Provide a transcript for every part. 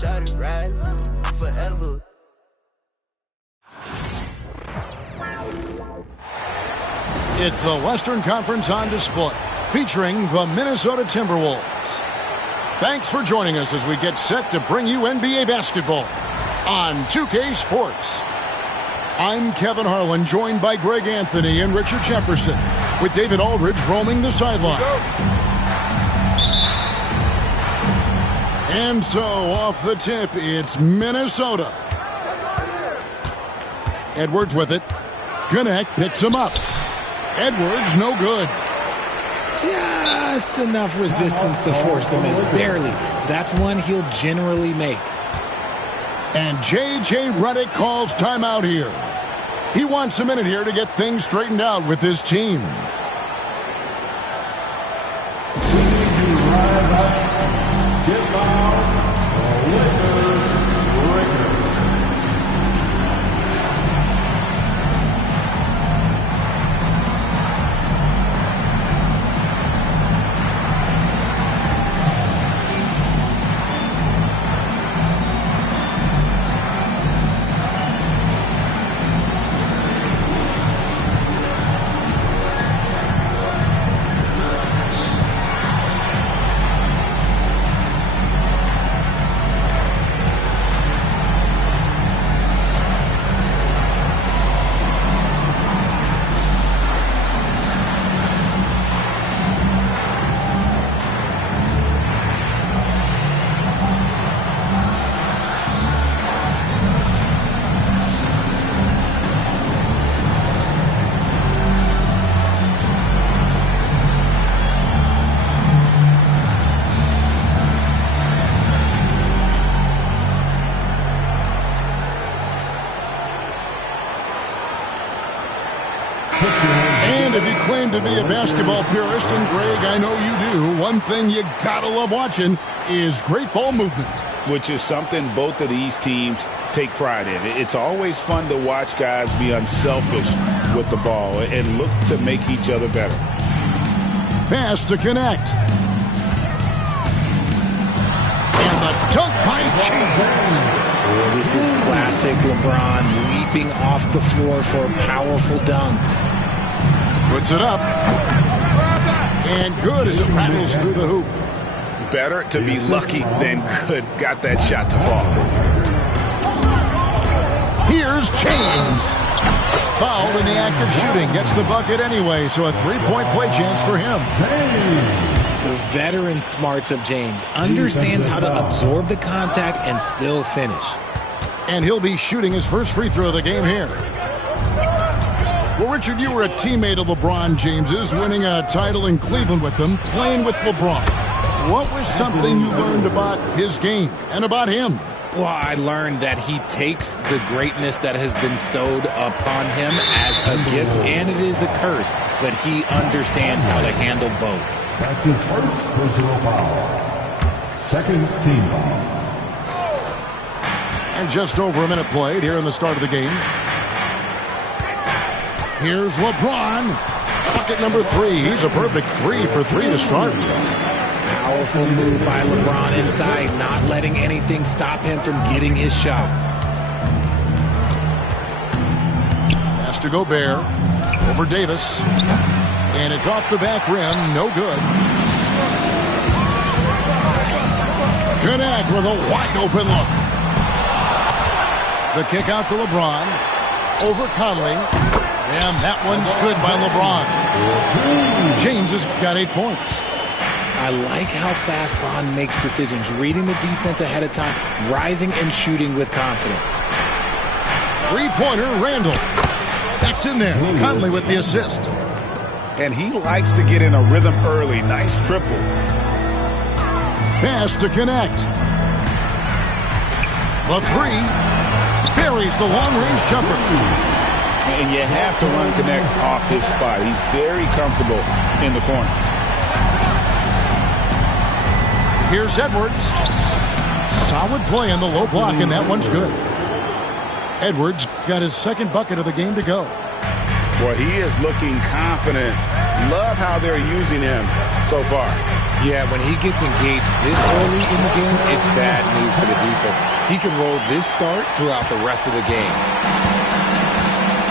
shawty ride forever. It's the Western Conference on display, featuring the Minnesota Timberwolves. Thanks for joining us as we get set to bring you NBA basketball on 2K Sports. I'm Kevin Harlan, joined by Greg Anthony and Richard Jefferson, with David Aldridge roaming the sideline. And so, off the tip, it's Minnesota. Edwards with it. Connect picks him up. Edwards, no good. Just enough resistance to force the miss. Barely. That's one he'll generally make. And J.J. Redick calls timeout here. He wants a minute here to get things straightened out with his team. And if you claim to be a basketball purist, and Greg, I know you do, one thing you gotta love watching is great ball movement. Which is something both of these teams take pride in. It's always fun to watch guys be unselfish with the ball and look to make each other better. Pass to connect. And the dunk by James. This is classic LeBron leaping off the floor for a powerful dunk. Puts it up. And good as it rattles through the hoop. Better to be lucky than good. Got that shot to fall. Here's James. Fouled in the act of shooting. Gets the bucket anyway, so a three-point play chance for him. The veteran smarts of James understands how to absorb the contact and still finish. And he'll be shooting his first free throw of the game here. Well, Richard, you were a teammate of LeBron James's, winning a title in Cleveland with them, playing with LeBron. What was something you learned about his game and about him? Well, I learned that he takes the greatness that has been bestowed upon him as a gift, and it is a curse, but he understands how to handle both. That's his first personal foul. Second team foul. And just over a minute played here in the start of the game. Here's LeBron. Bucket number 3. He's a perfect 3 for 3 to start. Powerful move by LeBron inside, not letting anything stop him from getting his shot. Pass to Gobert. Over Davis. And it's off the back rim. No good. Connect with a wide open look. The kick out to LeBron. Over Conley. And that one's good by LeBron. James has got 8 points. I like how fast Bron makes decisions, reading the defense ahead of time, rising and shooting with confidence. Three-pointer, Randall. That's in there. Conley with the assist. And he likes to get in a rhythm early. Nice triple. Pass to connect. The 3 buries the long-range jumper. And you have to run connect off his spot. He's very comfortable in the corner. Here's Edwards. Solid play in the low block, and that one's good. Edwards got his second bucket of the game to go. Well, he is looking confident. Love how they're using him so far. Yeah, when he gets engaged this early in the game, it's bad news for the defense. He can roll this start throughout the rest of the game.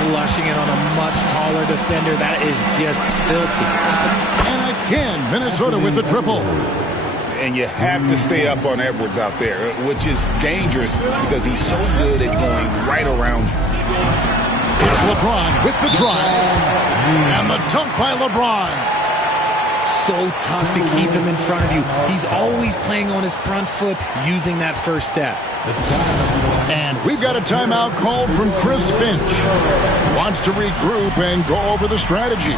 Flushing it on a much taller defender. That is just filthy. And again, Minnesota with the triple. And you have to stay up on Edwards out there, which is dangerous because he's so good at going right around you. It's LeBron with the drive. And the dunk by LeBron. So tough to keep him in front of you. He's always playing on his front foot, using that first step. And we've got a timeout called from Chris Finch. Wants to regroup and go over the strategy.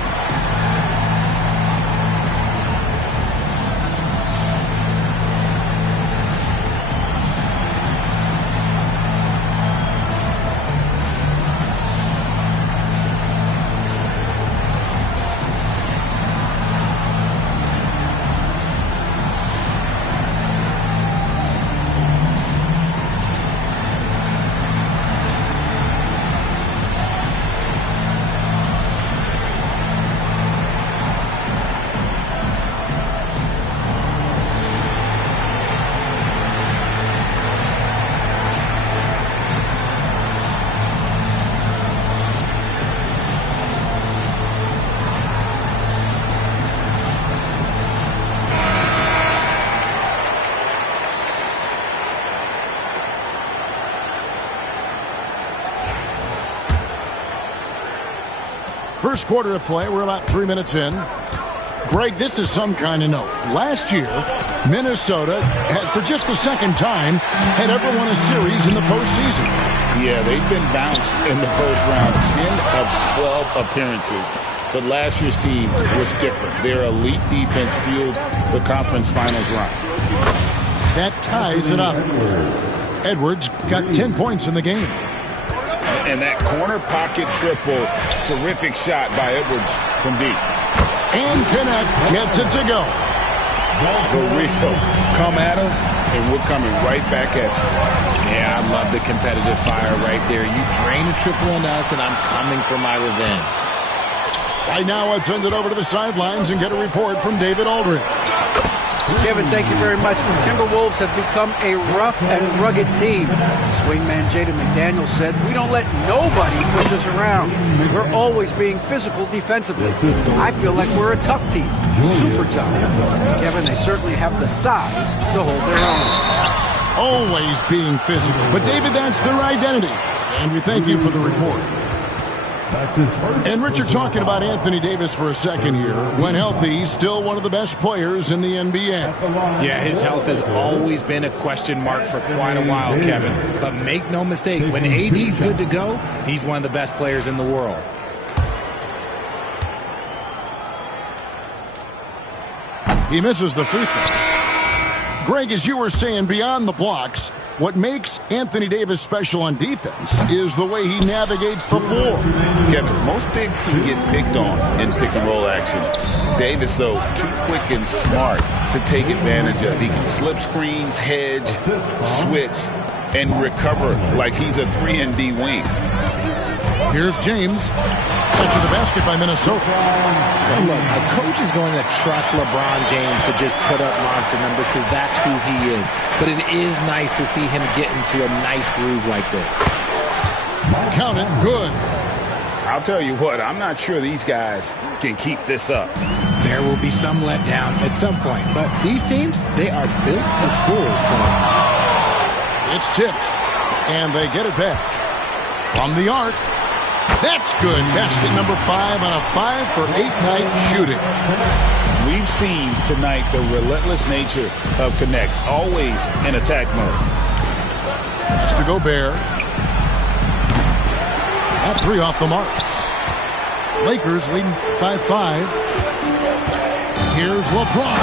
First quarter of play, we're about 3 minutes in. Greg, this is some kind of note. Last year, Minnesota had, for just the second time, had ever won a series in the postseason. Yeah, they've been bounced in the first round, 10 of 12 appearances. But last year's team was different. Their elite defense fueled the conference finals run. That ties it up. Edwards got 10 points in the game. And that corner pocket triple, terrific shot by Edwards from deep. And Kenneth gets it to go. The real come at us, and we're coming right back at you. Yeah, I love the competitive fire right there. You drain a triple on us, and I'm coming for my revenge. Right now, let's send it over to the sidelines and get a report from David Aldridge. Kevin, thank you very much. The Timberwolves have become a rough and rugged team. Swingman Jaden McDaniels said, "We don't let nobody push us around. We're always being physical defensively. I feel like we're a tough team, super tough." Kevin, they certainly have the size to hold their own. Always being physical. But, David, that's their identity. And we thank you for the report. And Richard, talking about Anthony Davis for a second here. When healthy, still one of the best players in the NBA. Yeah, his health has always been a question mark for quite a while, Kevin. But make no mistake, when AD's good to go, he's one of the best players in the world. He misses the free throw. Greg, as you were saying, beyond the blocks, what makes Anthony Davis special on defense is the way he navigates the floor. Kevin, most bigs can get picked on in pick-and-roll action. Davis, though, too quick and smart to take advantage of. He can slip screens, hedge, switch, and recover like he's a 3-and-D wing. Here's James. Back to the basket by Minnesota. Look, a coach is going to trust LeBron James to just put up monster numbers because that's who he is. But it is nice to see him get into a nice groove like this. Count it, good. I'll tell you what, I'm not sure these guys can keep this up. There will be some letdown at some point. But these teams, they are built to score. So it's tipped, and they get it back. From the arc. That's good. Basket number 5 on a 5-for-8 night shooting. We've seen tonight the relentless nature of Connect, always in attack mode. Has to Gobert. That 3 off the mark. Lakers leading by 5. Here's LeBron.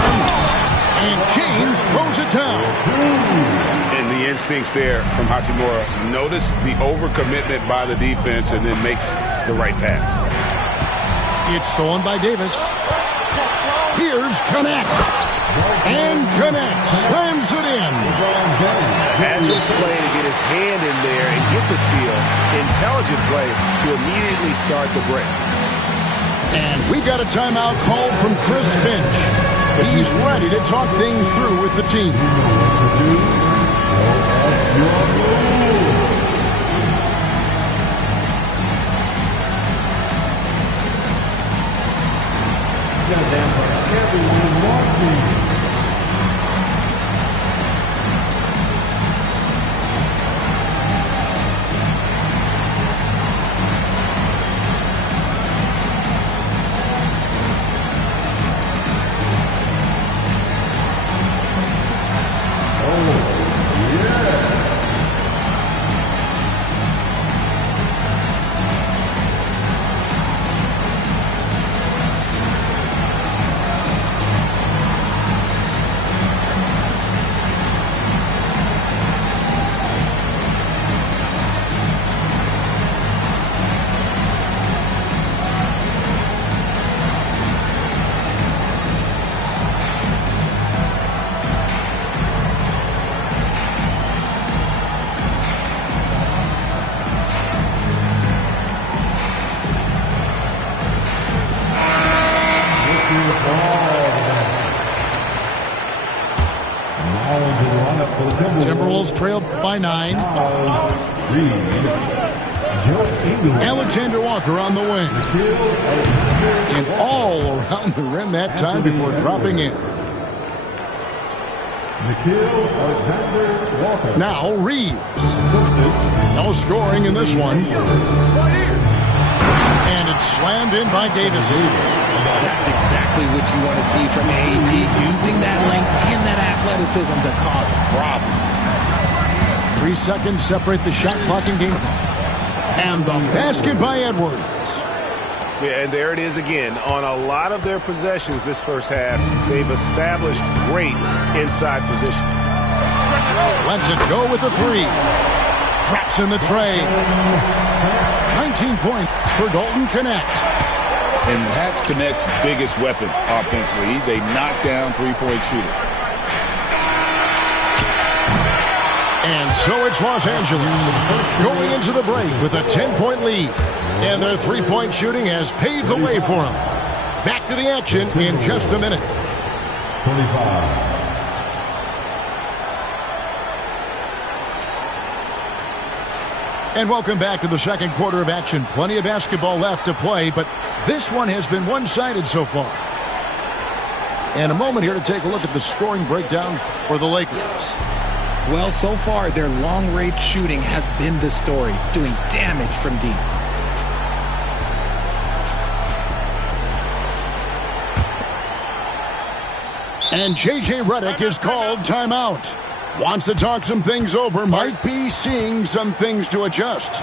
And James throws it down. And the instincts there from Hachimura. Notice the overcommitment by the defense and then makes the right pass. It's stolen by Davis. Here's Connect. And Connect slams it in. Agile play to get his hand in there and get the steal. Intelligent play to immediately start the break. And we've got a timeout called from Chris Finch. He's ready to talk things through with the team. Timberwolves trail by 9. Alexander Walker on the wing. And all around the rim that time before dropping in. Now Reeves. No scoring in this one. And it's slammed in by Davis. That's exactly what you want to see from AD, using that length and that athleticism to cause problems. 3 seconds separate the shot clock and game clock. And the basket by Edwards. Yeah, and there it is again. On a lot of their possessions this first half, they've established great inside position. Lets it go with a 3. Drops in the tray. 19 points for Dalton Connect. And that's Connect's biggest weapon offensively. He's a knockdown three-point shooter. And so it's Los Angeles going into the break with a 10-point lead. And their three-point shooting has paved the way for them. Back to the action in just a minute. 25. And welcome back to the second quarter of action. Plenty of basketball left to play, but this one has been one-sided so far. And a moment here to take a look at the scoring breakdown for the Lakers. Well, so far, their long-range shooting has been the story, doing damage from deep. And J.J. Redick is called timeout. Wants to talk some things over, might be seeing some things to adjust.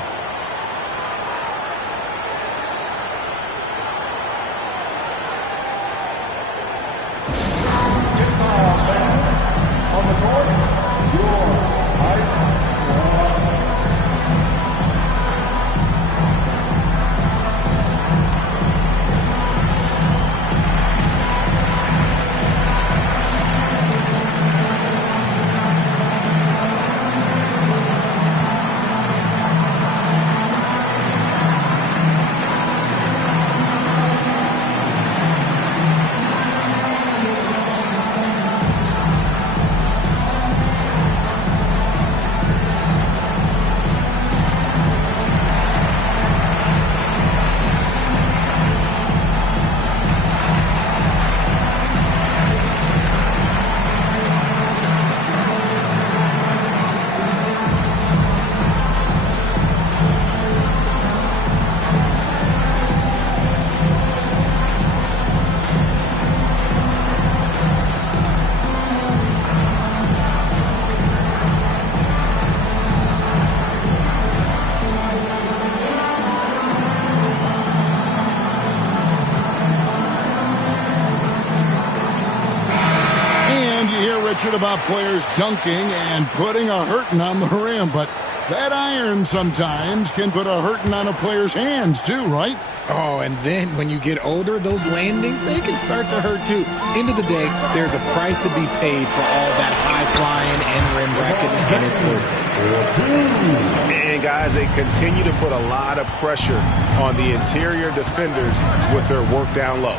About players dunking and putting a hurting on the rim, but that iron sometimes can put a hurting on a player's hands too, right? Oh, and then when you get older, those landings, they can start to hurt too. End of the day, there's a price to be paid for all that high-flying and rim racketing, and it's worth it. And guys, they continue to put a lot of pressure on the interior defenders with their work down low.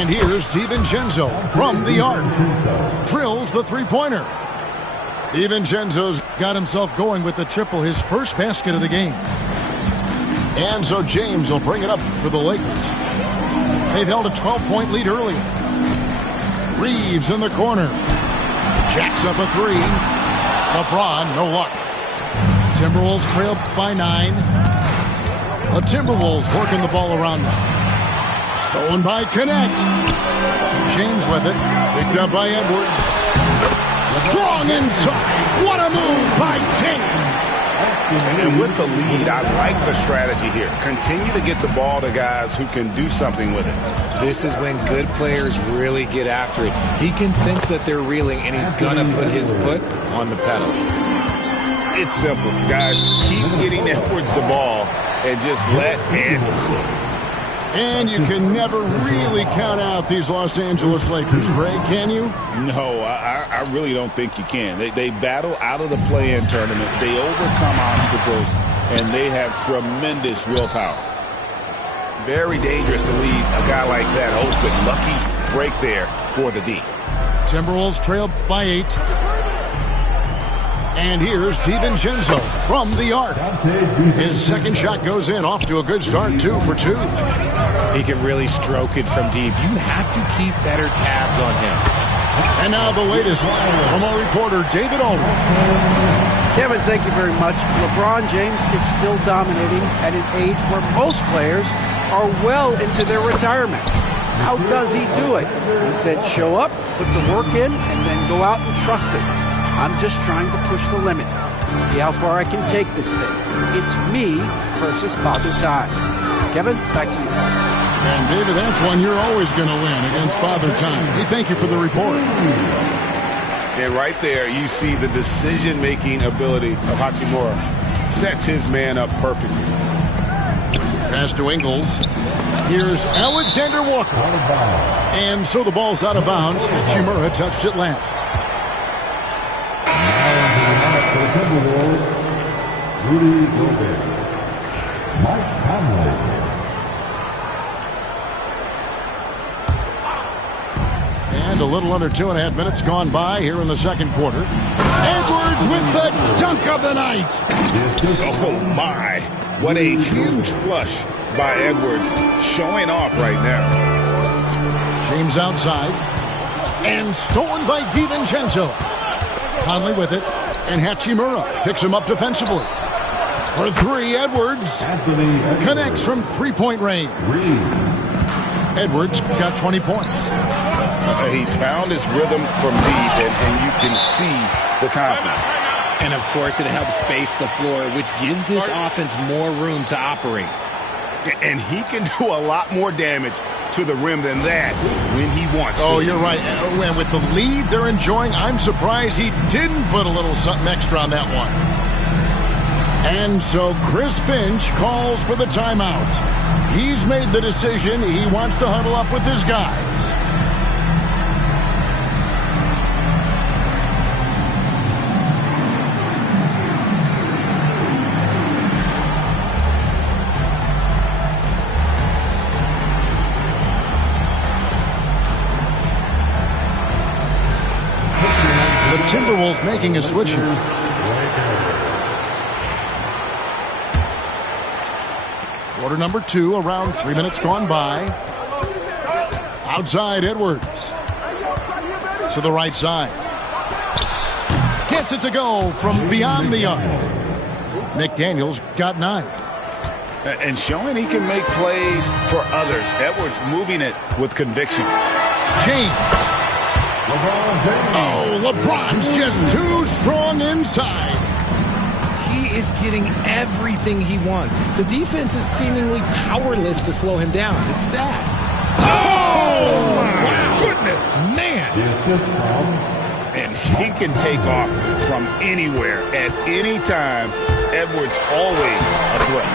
And here's DiVincenzo from the arc. Drills the three-pointer. DiVincenzo's got himself going with the triple, his first basket of the game. And so James will bring it up for the Lakers. They've held a 12-point lead earlier. Reeves in the corner. Jacks up a three. LeBron, no luck. Timberwolves trail by 9. The Timberwolves working the ball around now. Stolen by Connect. James with it. Picked up by Edwards. Strong inside. What a move by James. And with the lead, I like the strategy here. Continue to get the ball to guys who can do something with it. This is when good players really get after it. He can sense that they're reeling, and he's going to put his foot on the pedal. It's simple, guys. Keep getting Edwards the ball and just let Ed cook. And you can never really count out these Los Angeles Lakers, Greg, can you? No, I really don't think you can. They battle out of the play-in tournament. They overcome obstacles, and they have tremendous willpower. Very dangerous to leave a guy like that open. Lucky break there for the D. Timberwolves trail by 8. And here's DiVincenzo from the arc. His second shot goes in, off to a good start, 2 for 2. He can really stroke it from deep. You have to keep better tabs on him. And now the latest from our reporter, David Aldridge. Kevin, thank you very much. LeBron James is still dominating at an age where most players are well into their retirement. How does he do it? He said, show up, put the work in, and then go out and trust it. I'm just trying to push the limit. See how far I can take this thing. It's me versus Father Time. Kevin, back to you. And David, that's one you're always going to win against Father Time. We thank you for the report. And right there, you see the decision-making ability of Hachimura. Sets his man up perfectly. Pass to Ingles. Here's Alexander Walker. And so the ball's out of bounds. Hachimura touched it last. Rudy Gobert. Mike Conley. And a little under 2.5 minutes gone by here in the second quarter. Edwards with the dunk of the night. Oh, my. What a huge flush by Edwards, showing off right now. James outside. And stolen by DiVincenzo. Conley with it. And Hachimura picks him up defensively. For 3, Edwards connects from three-point range. Edwards got 20 points. He's found his rhythm from deep, and you can see the confidence. And, of course, it helps space the floor, which gives this offense more room to operate. And he can do a lot more damage to the rim than that when he wants to. Oh, you're right. And with the lead they're enjoying, I'm surprised he didn't put a little something extra on that one. And so Chris Finch calls for the timeout. He's made the decision. He wants to huddle up with his guys. Timberwolves making a switch here. Quarter number 2, around 3 minutes gone by. Outside Edwards. To the right side. Gets it to go from beyond the arc. McDaniels got 9. And showing he can make plays for others. Edwards moving it with conviction. James. Oh, LeBron's just too strong inside. He is getting everything he wants. The defense is seemingly powerless to slow him down. It's sad. Oh, my goodness. Man. The assist from. And he can take off from anywhere at any time. Edwards always a threat.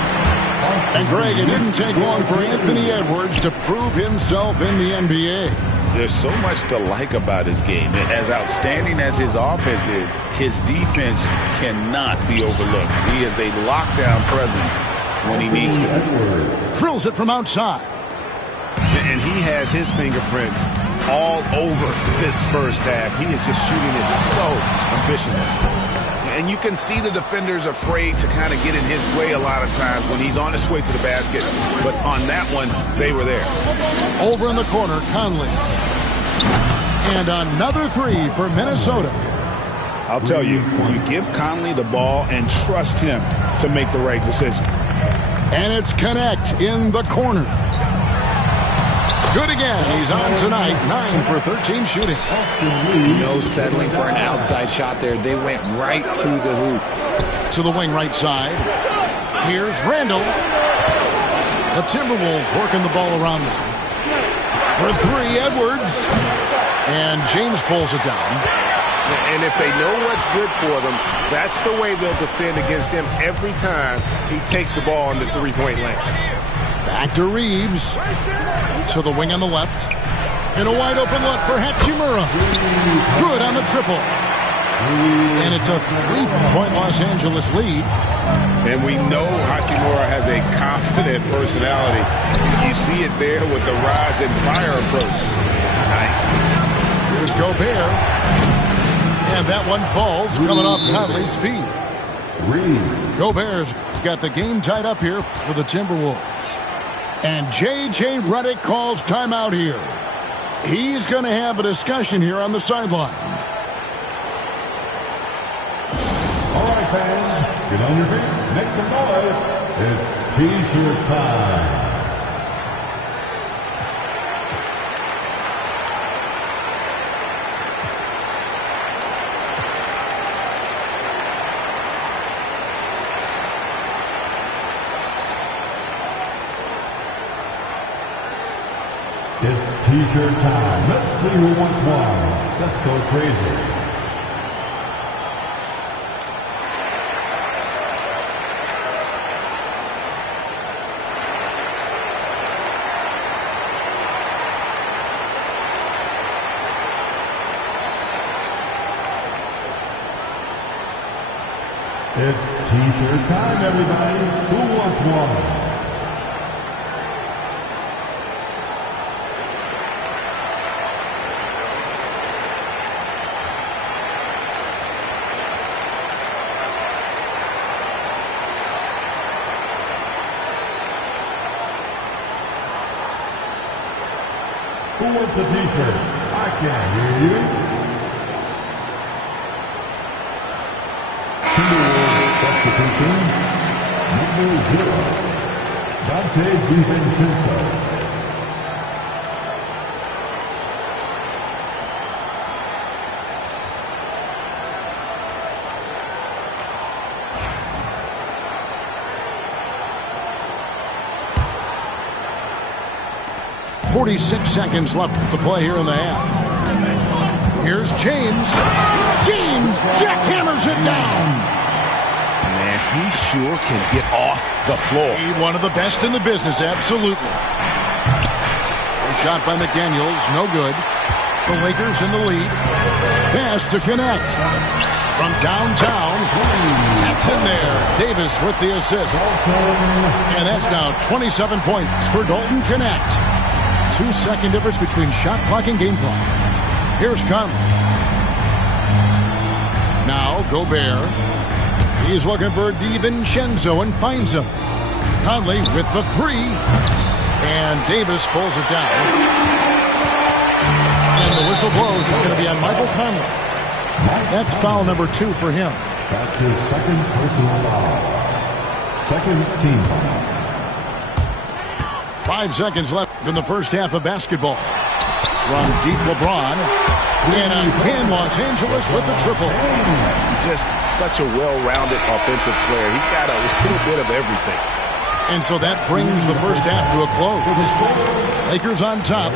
And Greg, it didn't take long for Anthony Edwards to prove himself in the NBA. There's so much to like about his game. As outstanding as his offense is, his defense cannot be overlooked. He is a lockdown presence when he needs to. Drills it from outside. And he has his fingerprints all over this first half. He is just shooting it so efficiently. And you can see the defenders afraid to kind of get in his way a lot of times when he's on his way to the basket. But on that one, they were there. Over in the corner, Conley. And another three for Minnesota. I'll tell you, you give Conley the ball and trust him to make the right decision. And it's Connect in the corner. Good again. He's on tonight. 9 for 13 shooting. No settling for an outside shot there. They went right to the hoop. To the wing right side. Here's Randall. The Timberwolves working the ball around them. For three, Edwards. And James pulls it down. And if they know what's good for them, that's the way they'll defend against him every time he takes the ball in the three-point lane. Back to Reeves. To the wing on the left. And a wide open look for Hachimura. Good on the triple. And it's a 3-point Los Angeles lead. And we know Hachimura has a confident personality. You see it there with the rise and fire approach. Nice. Here's Gobert. And that one falls coming off Conley's feet. Gobert's got the game tied up here for the Timberwolves. And J.J. Redick calls timeout here. He's going to have a discussion here on the sideline. All right, fans, get on your feet, make some noise. It's T-shirt time. It's T-shirt time. Let's see who wants one. Let's go crazy. It's T-shirt time, everybody. Who wants one? Who wants a T-shirt? I can't hear you. Timberwolves substitution. Number 0, Dante DiVincenzo. .46 seconds left to play here in the half. Here's James. James jackhammers it down. Man, he sure can get off the floor. He one of the best in the business, absolutely. A shot by McDaniels, no good. The Lakers in the lead. Pass to Connect. From downtown, that's in there. Davis with the assist. And that's now 27 points for Dalton Connect. 2-second difference between shot clock and game clock. Here's Conley. Now Gobert. He's looking for DiVincenzo and finds him. Conley with the three. And Davis pulls it down. And the whistle blows. It's going to be on Michael Conley. That's foul number 2 for him. That's his second personal foul. Second team foul. 5 seconds left in the first half of basketball. From deep LeBron. And again, Los Angeles with the triple. Just such a well-rounded offensive player. He's got a little bit of everything. And so that brings the first half to a close. Lakers on top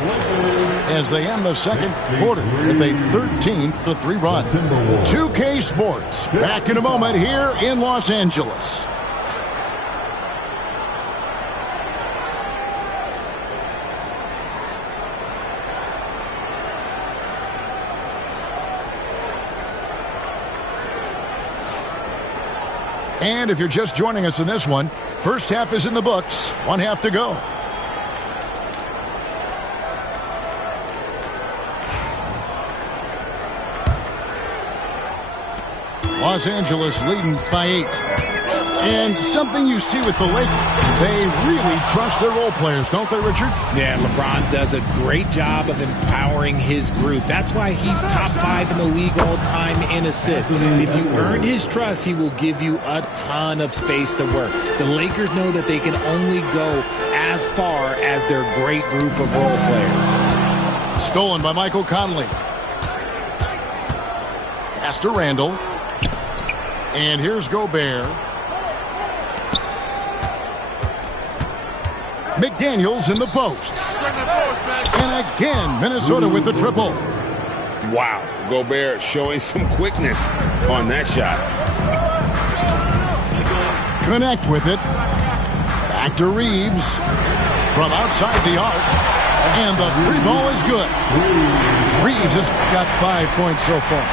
as they end the second quarter with a 13-3 run. 2K Sports back in a moment here in Los Angeles. And if you're just joining us in this one, first half is in the books. 1 half to go. Los Angeles leading by 8. And something you see with the Lakers, they really trust their role players, don't they, Richard? Yeah, LeBron does a great job of empowering his group. That's why he's top 5 in the league all time in assists. If you earn his trust, he will give you a ton of space to work. The Lakers know that they can only go as far as their great group of role players. Stolen by Michael Conley. Pass to Randall. And here's Gobert. McDaniels in the post. And again, Minnesota with the triple. Wow, Gobert showing some quickness on that shot. Connect with it. Back to Reeves. From outside the arc. And the 3 ball is good. Reeves has got 5 points so far.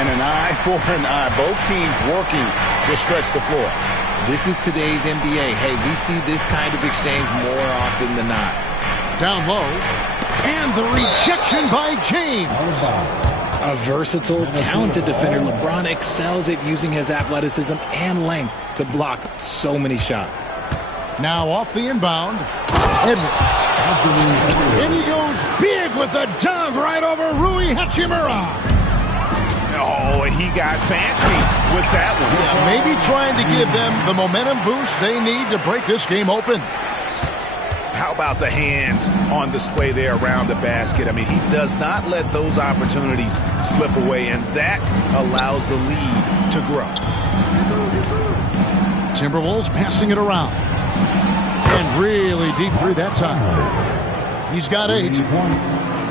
And an eye for an eye. Both teams working to stretch the floor. This is today's NBA. Hey, we see this kind of exchange more often than not. Down low. And the rejection by James. A versatile, talented defender, LeBron excels at using his athleticism and length to block so many shots. Now off the inbound. Edwards. And he goes big with the dunk right over Rui Hachimura. Oh, he got fancy with that one. Yeah, maybe trying to give them the momentum boost they need to break this game open. How about the hands on display there around the basket? I mean, he does not let those opportunities slip away, and that allows the lead to grow. Timberwolves passing it around. And really deep three that time. He's got 8.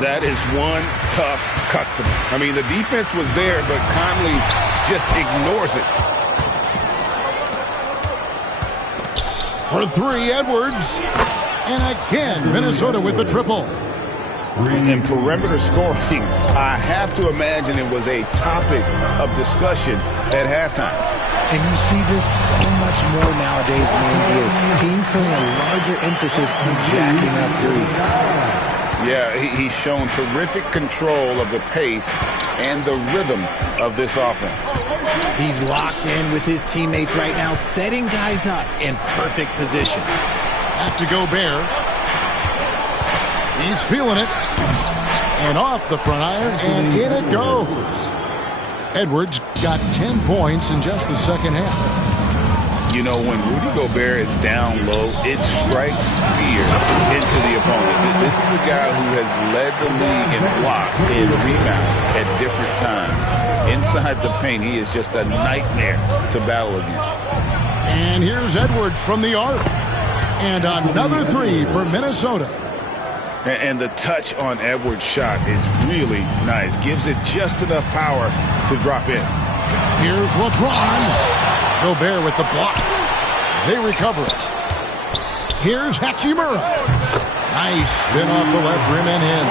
That is one tough customer. I mean, the defense was there, but Conley just ignores it. For 3, Edwards. And again, Minnesota with the triple. In perimeter scoring, I have to imagine it was a topic of discussion at halftime. And you see this so much more nowadays in the NBA. Teams putting a larger emphasis on jacking up threes. Yeah, he's shown terrific control of the pace and the rhythm of this offense. He's locked in with his teammates right now, setting guys up in perfect position. Back to Gobert. He's feeling it. And off the front iron, and in it goes. Edwards got 10 points in just the second half. You know, when Rudy Gobert is down low, it strikes fear into the opponent. This is a guy who has led the league in blocks and rebounds at different times. Inside the paint, he is just a nightmare to battle against. And here's Edwards from the arc. And another 3 for Minnesota. And the touch on Edwards' shot is really nice. Gives it just enough power to drop in. Here's LeBron. Gobert with the block. They recover it. Here's Hachimura. Nice spin off the left rim and in.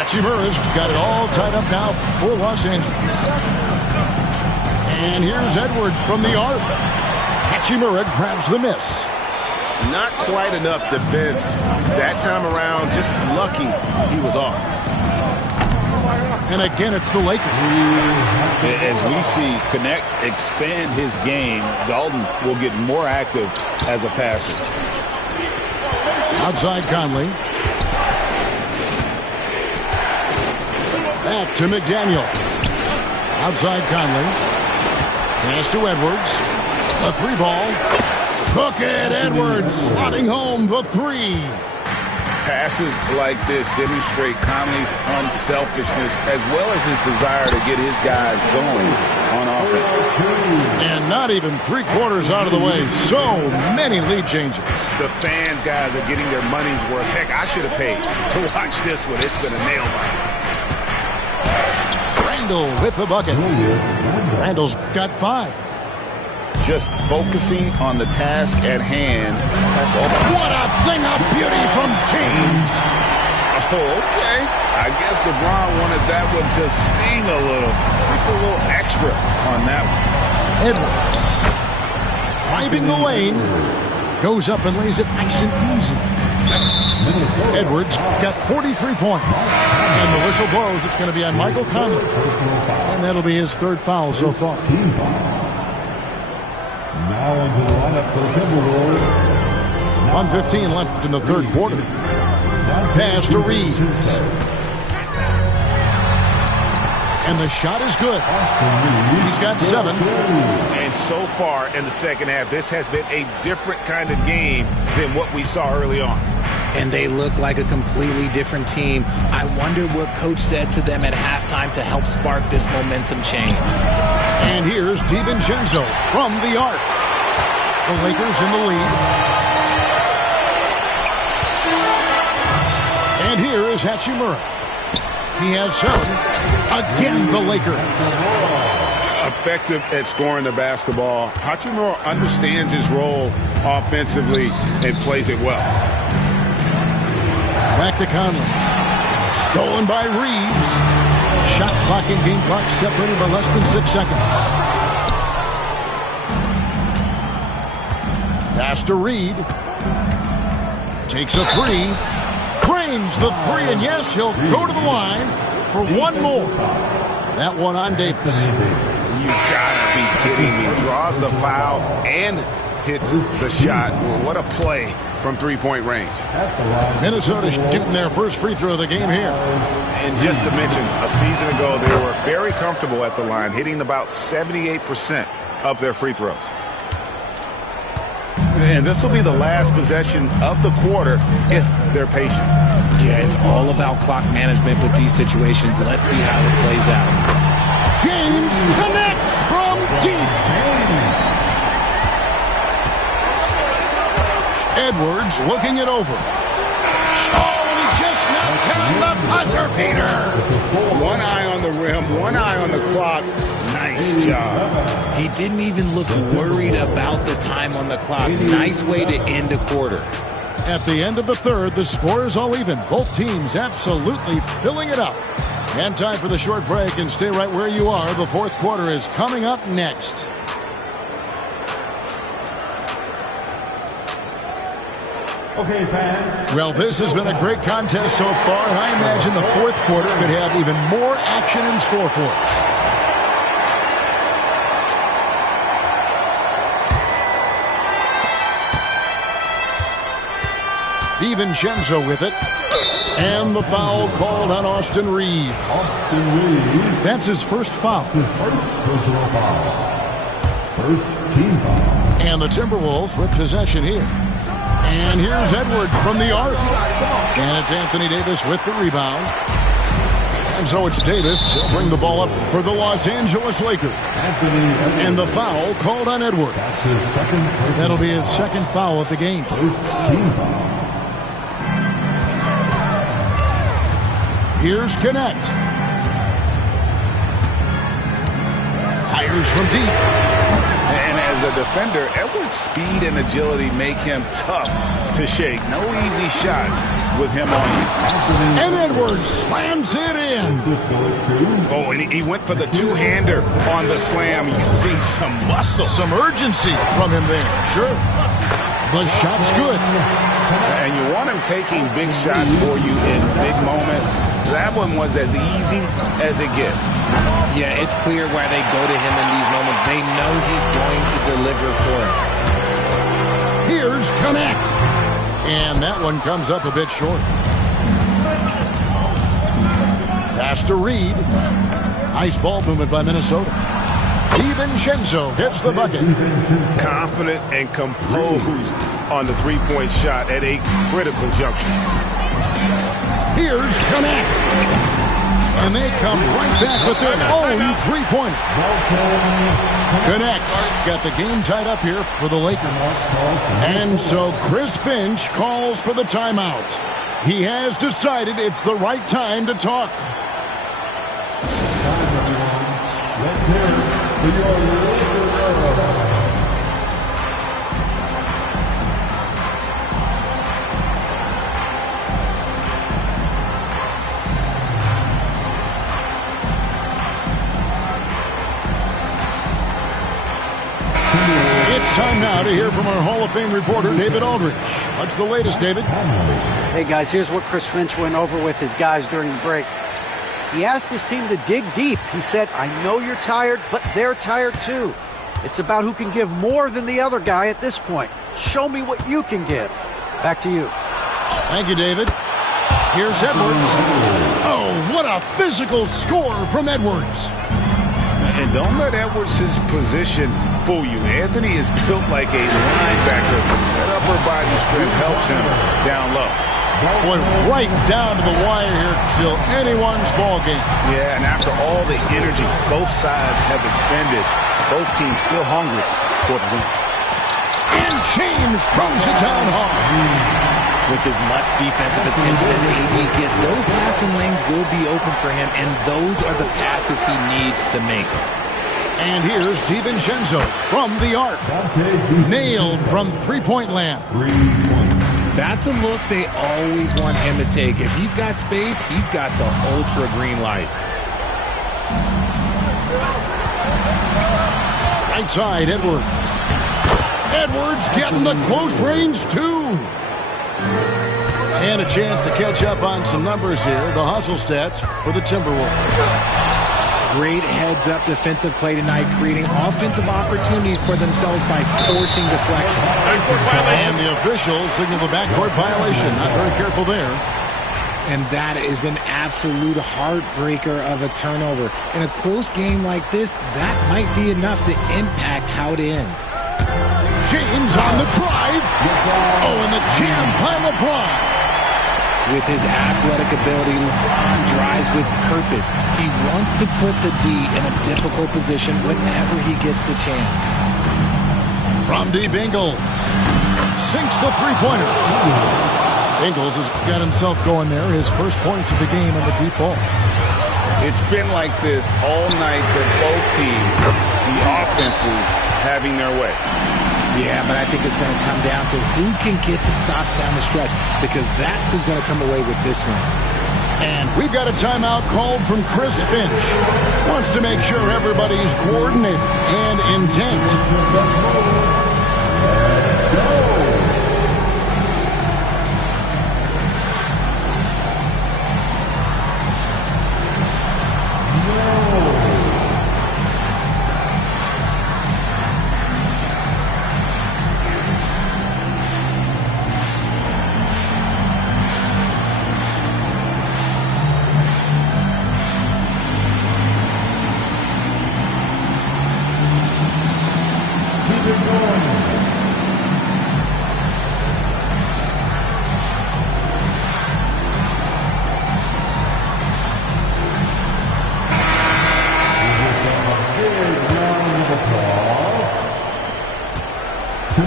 Hachimura's got it all tied up now for Los Angeles. And here's Edwards from the arc. Hachimura grabs the miss. Not quite enough defense that time around. Just lucky he was off. And again, it's the Lakers. As we see Connect expand his game, Dalton will get more active as a passer. Outside Conley. Back to McDaniel. Outside Conley. Pass to Edwards. A 3 ball. Look at Edwards slotting home the 3. Passes like this demonstrate Conley's unselfishness as well as his desire to get his guys going on offense. And not even 3/4 out of the way. So many lead changes. The fans, guys, are getting their money's worth. Heck, I should have paid to watch this one. It's been a nail biter. Randall with the bucket. Randall's got 5. Just focusing on the task at hand. That's all. What a thing of beauty from James. Oh, okay. I guess LeBron wanted that one to sting a little. A little extra on that one. Edwards driving the lane. Goes up and lays it nice and easy. Edwards got 43 points. And the whistle blows. It's going to be on Michael Conley. And that'll be his third foul so far. Team foul. Now into the lineup for the Timberwolves. 1:15 left in the third quarter. Pass to Reeves. And the shot is good. He's got 7. And so far in the second half, this has been a different kind of game than what we saw early on. And they look like a completely different team. I wonder what coach said to them at halftime to help spark this momentum change. And here's DiVincenzo from the arc. The Lakers in the lead. And here is Hachimura. He has 7. Again, the Lakers. Effective at scoring the basketball. Hachimura understands his role offensively and plays it well. Back to Conley. Stolen by Reeves. Shot clock and game clock separated by less than 6 seconds. Pass to Reed. Takes a 3. Cranes the 3, and yes, he'll go to the line for one more. That one on Davis. You gotta be kidding me. Draws the foul and hits the shot. What a play from three-point range. Minnesota shooting their first free throw of the game here. And just to mention, a season ago, they were very comfortable at the line, hitting about 78% of their free throws. And this will be the last possession of the quarter if they're patient. Yeah, it's all about clock management with these situations. Let's see how it plays out. James connects from deep. Edwards looking it over. Oh, he just knocked down the buzzer beater. One eye on the rim, one eye on the clock. Nice job. He didn't even look worried about the time on the clock. Nice way to end a quarter. At the end of the third, the score is all even. Both teams absolutely filling it up. And time for the short break, and stay right where you are. The fourth quarter is coming up next. Okay, fans. Well, this has been a great contest so far, and I imagine the fourth quarter could have even more action in store for us. DiVincenzo with it. And the foul called on Austin Reeves. That's his first foul. His first personal foul. First team foul. And the Timberwolves with possession here. And here's Edwards from the arc. And it's Anthony Davis with the rebound. And so it's Davis. He'll bring the ball up for the Los Angeles Lakers. And the foul called on Edwards. That's his second. That'll be his second foul of the game. First team foul. Here's Connect. Fires from deep. And as a defender, Edwards' speed and agility make him tough to shake. No easy shots with him on you. And Edwards slams it in. Oh, and he went for the two-hander on the slam using some muscle. Some urgency from him there, sure. The shot's good. And you want him taking big shots for you in big moments. That one was as easy as it gets. Yeah, it's clear why they go to him in these moments. They know he's going to deliver for them. Here's Connect. And that one comes up a bit short. Pass to Reed. Nice ball movement by Minnesota. DiVincenzo gets the bucket. Confident and composed on the three-point shot at a critical juncture. Here's Connect. And they come right back with their own three-pointer. Connect got the game tied up here for the Lakers. And so Chris Finch calls for the timeout. He has decided it's the right time to talk. Let's hear it for your Lakers. It's It's time now to hear from our Hall of Fame reporter, David Aldridge. What's the latest, David? Hey, guys, here's what Chris Finch went over with his guys during the break. He asked his team to dig deep. He said, I know you're tired, but they're tired too. It's about who can give more than the other guy at this point. Show me what you can give. Back to you. Thank you, David. Here's Edwards. Oh, what a physical score from Edwards. And don't let Edwards' position fool you. Anthony is built like a linebacker. That upper body strength helps him down low. Boy, right down to the wire here. Still anyone's ball game. Yeah, and after all the energy both sides have expended, both teams still hungry for the win. And James throws it down hard. With as much defensive attention as AD gets, those passing lanes will be open for him, and those are the passes he needs to make. And here's DiVincenzo from the arc. Nailed from three-point land. That's a look they always want him to take. If he's got space, he's got the ultra green light. Right side, Edwards. Edwards getting the close range, too. And a chance to catch up on some numbers here. The hustle stats for the Timberwolves. Great heads-up defensive play tonight, creating offensive opportunities for themselves by forcing deflections. And the officials signal the backcourt violation. Not very careful there. And that is an absolute heartbreaker of a turnover. In a close game like this, that might be enough to impact how it ends. James on the drive. Oh, and the jam by LeBron. With his athletic ability, LeBron drives with purpose. He wants to put the D in a difficult position whenever he gets the chance. From deep, Ingles sinks the three-pointer. Ingles has got himself going there. His first points of the game on the deep ball. It's been like this all night for both teams. The offenses having their way. Yeah, but I think it's going to come down to who can get the stops down the stretch, because that's who's going to come away with this one. And we've got a timeout called from Chris Finch. Wants to make sure everybody's coordinated and intent.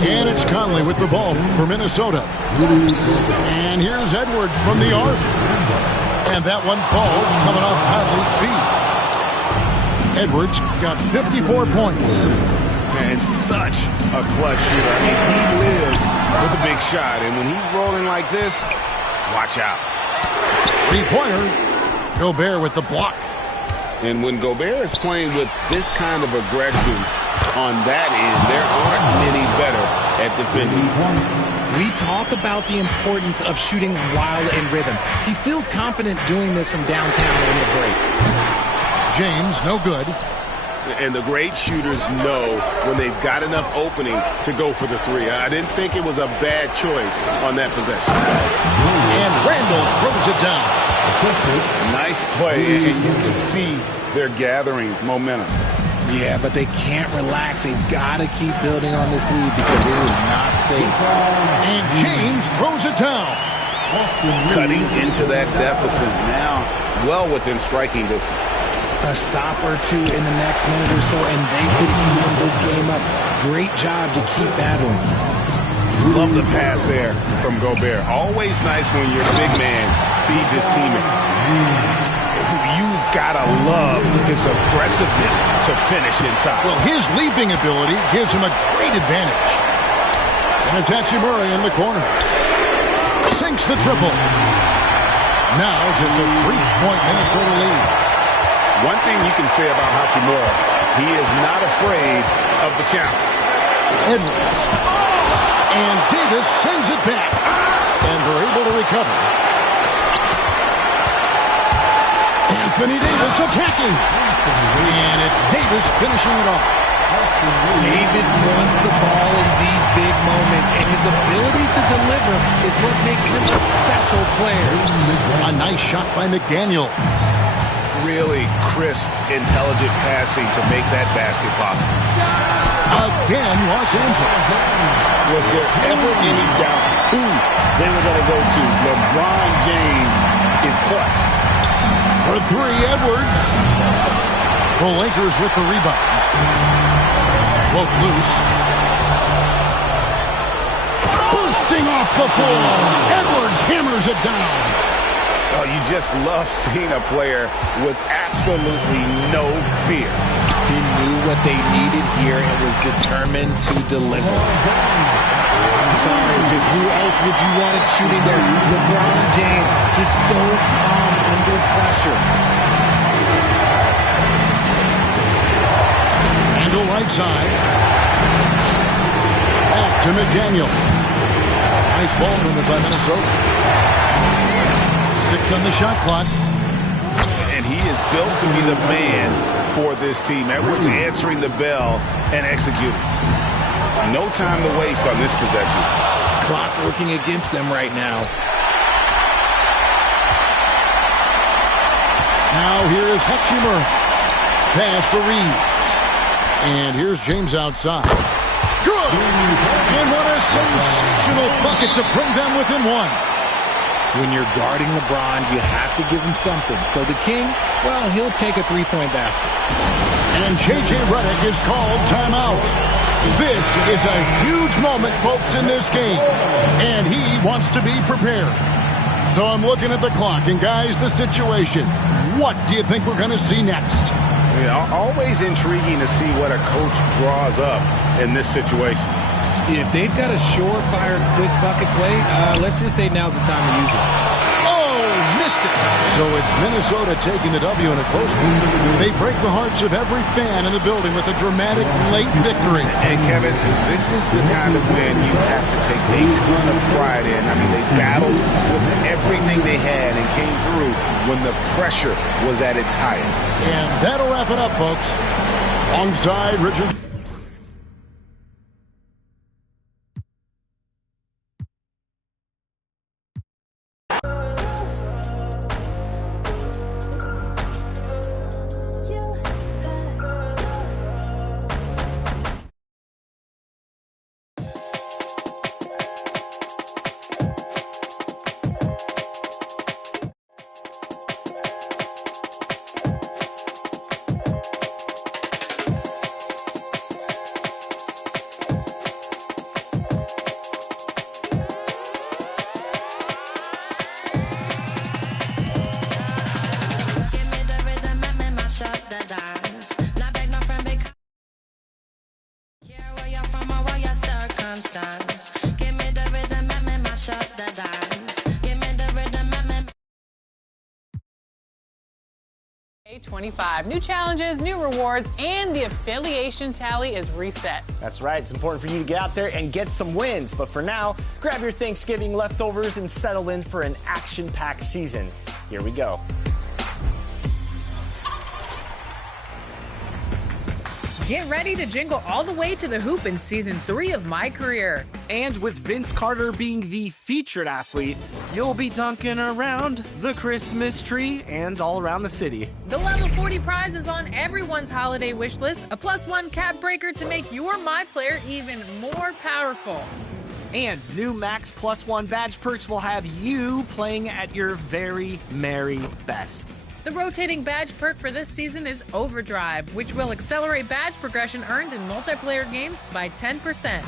And it's Conley with the ball for Minnesota. And here's Edwards from the arc. And that one falls coming off Conley's feet. Edwards got 54 points. And such a clutch shooter. I mean, he lives with a big shot. And when he's rolling like this, watch out. Three-pointer. Gobert with the block. And when Gobert is playing with this kind of aggression on that end, there aren't many better at defending. We talk about the importance of shooting while in rhythm. He feels confident doing this from downtown in the break. James, no good. And the great shooters know when they've got enough opening to go for the three. I didn't think it was a bad choice on that possession. And Randall throws it down. Nice play, and you can see they're gathering momentum. Yeah, but they can't relax. They've got to keep building on this lead because it is not safe. And James throws it down. Cutting into that deficit now, well within striking distance. A stop or two in the next minute or so, and they could even this game up. Great job to keep battling. Love the pass there from Gobert. Always nice when your big man feeds his teammates. You've got to love his aggressiveness to finish inside. Well, his leaping ability gives him a great advantage. And it's Hachimura in the corner. Sinks the triple. Now just a 3-point Minnesota lead. One thing you can say about Hachimura, he is not afraid of the challenge. Edwards. And Davis sends it back. And they're able to recover. Anthony Davis attacking. And it's Davis finishing it off. Davis wants the ball in these big moments, and his ability to deliver is what makes him a special player. A nice shot by McDaniel. Really crisp, intelligent passing to make that basket possible. Again, Los Angeles. Was there ever any doubt who they were going to go to? LeBron James is clutch. For three, Edwards. The Lakers with the rebound. Broke loose. Bursting off the floor. Edwards hammers it down. Oh, you just love seeing a player with absolutely no fear. He knew what they needed here and was determined to deliver. I'm sorry, just who else would you want it shooting there? LeBron James, just so calm under pressure. Handle right side. Back to McDaniel. Nice ball movement by Minnesota. 6 on the shot clock. And he is built to be the man for this team. Edwards answering the bell and executing. No time to waste on this possession. Clock working against them right now. Now here is Hechimer. Pass to Reeves. And here's James outside. Good! And what a sensational bucket to bring them within one. When you're guarding LeBron, you have to give him something. So the King, well, he'll take a three-point basket. And J.J. Redick is called timeout. This is a huge moment, folks, in this game. And he wants to be prepared. So I'm looking at the clock. And, guys, the situation. What do you think we're going to see next? Yeah, always intriguing to see what a coach draws up in this situation. If they've got a surefire quick bucket play, let's just say now's the time to use it. Oh, missed it. So it's Minnesota taking the W in a close one. They break the hearts of every fan in the building with a dramatic late victory. And Kevin, this is the kind of win you have to take a ton of pride in. I mean, they battled with everything they had and came through when the pressure was at its highest. And that'll wrap it up, folks. Alongside Richard. Nba2k25. New challenges, new rewards, and the affiliation tally is reset. That's right. It's important for you to get out there and get some wins. But for now, grab your Thanksgiving leftovers and settle in for an action-packed season. Here we go. Get ready to jingle all the way to the hoop in Season 3 of My Career. And with Vince Carter being the featured athlete, you'll be dunking around the Christmas tree and all around the city. The Level 40 prize is on everyone's holiday wish list, a +1 cap breaker to make your My Player even more powerful. And new Max +1 badge perks will have you playing at your very merry best. The rotating badge perk for this season is Overdrive, which will accelerate badge progression earned in multiplayer games by 10%.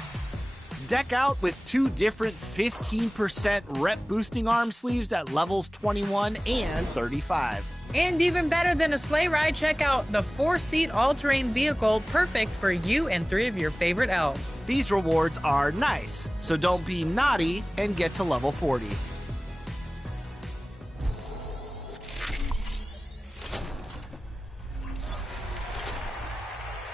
Deck out with 2 different 15% rep boosting arm sleeves at levels 21 and 35. And even better than a sleigh ride, check out the 4-seat all-terrain vehicle, perfect for you and 3 of your favorite elves. These rewards are nice, so don't be naughty and get to level 40.